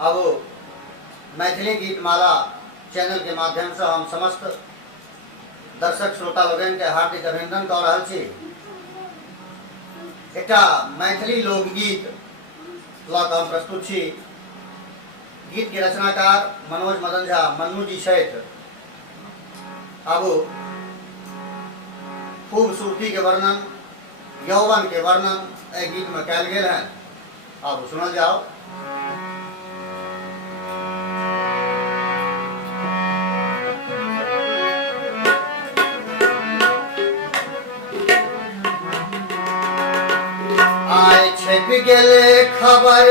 अब मैथिली गीतमाला चैनल के माध्यम से हम समस्त दर्शक श्रोता लोगन के हार्दिक अभिनंदन कर रहा छी। एक मैथिली लोकगीत लग हम प्रस्तुत छी। गीत के रचनाकार मनोज मदन झा मन्नू जी छथि। अब खूबसूरती के वर्णन, यौवन के वर्णन ए गीत में कल गेल है। अब सुनल जाओ। आए छप गेले खबर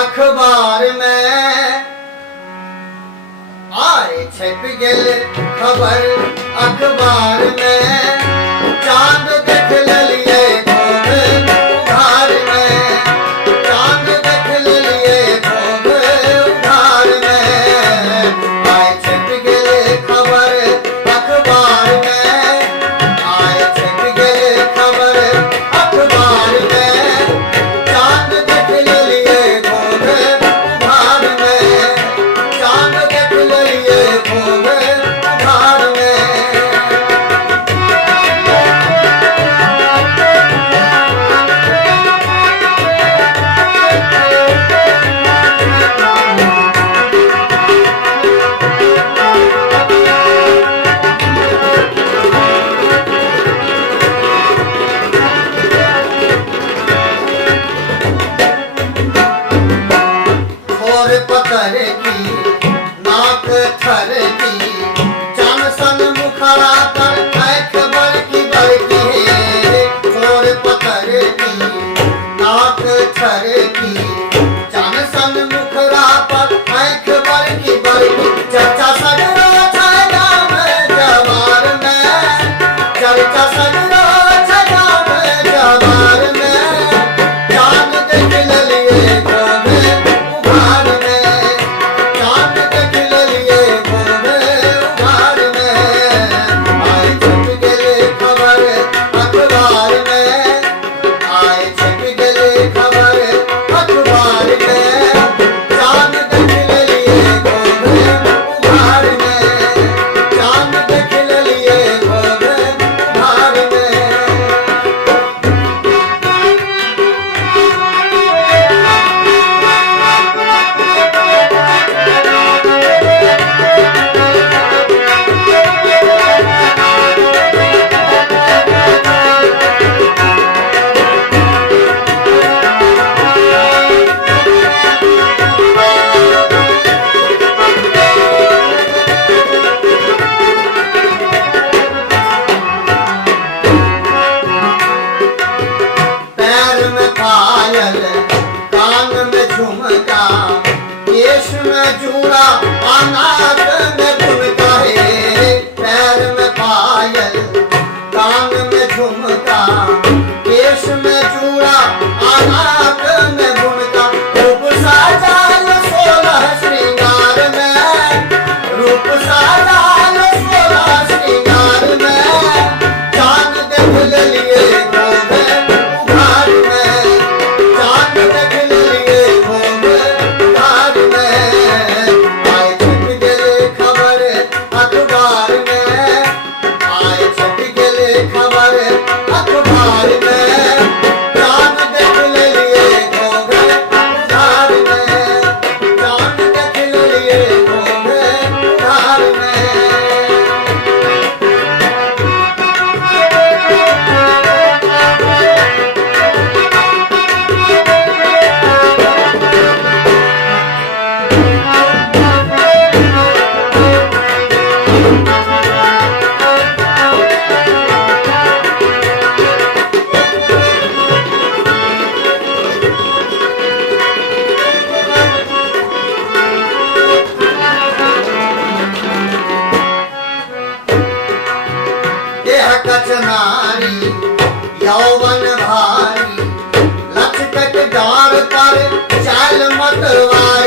अखबार में, आए छप गेले खबर अखबार में, चांद देख लिए खूब उधार में, चांद देख लिए खूब उधार में। आए छप गेले खबर अखबार में, आए छप गेले खबर अखबार में, चांद देख लिए खूब उधार में, चांद देख लिए खूब उधार में। पतर की नाक थर की, चान सन मुखड़ा पर आँख बड़की बड़की है। और पतर की नाक थर की, चान सन मुखड़ा पर आँख बड़की बड़की। चर्चा सगरो छै गाम जवार में, चर्चा सगरो छै गाम जवार में, चांद देख लिए खूब उधार में, चांद देख लिए खूब उधार में। आए छप गेले खबर अखबार में, आए छप गेले खबर अखबार में, चांद देख लिए खूब उधार में, चांद देख लिए खूब उधार में। पैर में पायल, कान में झुमका, केश में जूड़ा, नाक में झुमका है। पैर में पायल, कान में झुमका, केश में जूड़ा, नाक में झुमका। रूप साजाल 16 श्रृंगार में, रूप साजाल 16 श्रृंगार में, चांद देख लिए खूब उधार में, चांद देख लिए खूब उधार में। आए छप गेले खबर अखबार में, आए छप गेले खबर अखबार में, चांद देख लिए खूब उधार में, चांद देख लिए खूब उधार में। देह कचनारी यौवन भारी, लचकत डार पर चाल मतवारी।